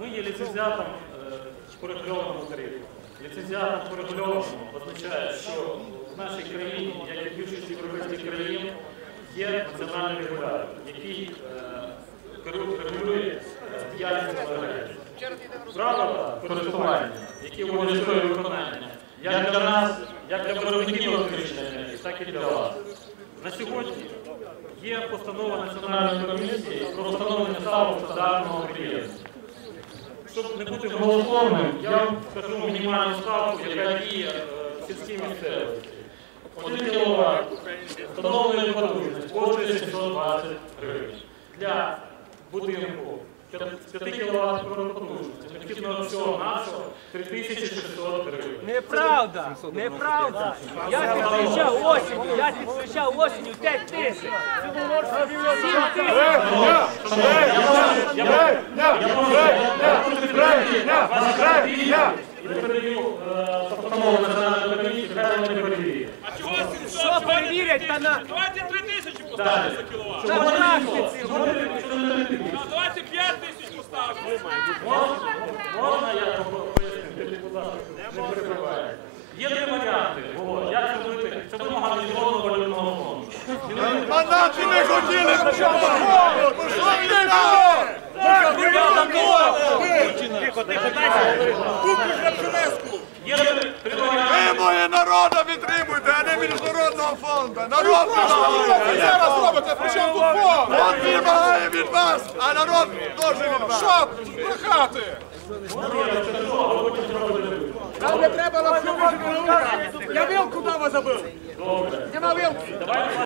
Ми є ліцензіатом е, по регульованому тарифу. Ліцензіатом по регульованому означає, що в нашій країні, як і в більшості європейських країн, є національний регулятор, який е, регулює е, діяльність енергетики. Правила користування, які обов'язкові виконання, як для нас, як для виробників електричної енергії, так і для вас. На сьогодні є постанова Національної комісії про встановлення ставок стандартного клієнта. Щоб не бути голословним, я скажу мінімальну ставку, яка діє е, в сільській місцевості. 1 кВт встановленої потужності коштує 620 гривень. Для будинку 5 кВт потужності необхідно всього нашого 3600 гривень. Неправда, неправда. Я підключав осінню, я підключав осінню 5 тисяч. 7 тисяч. Що перевірять та на, 23 тисячі поставили за кіловат? на практиці? Манати не хотіли. Ви моє народу підтримуйте, а не міжнародного фонду. Народ вимагає. від вас, а народ теж від вас. Що брехати? Нам не треба на Я вилку дома забив. Нема вилки.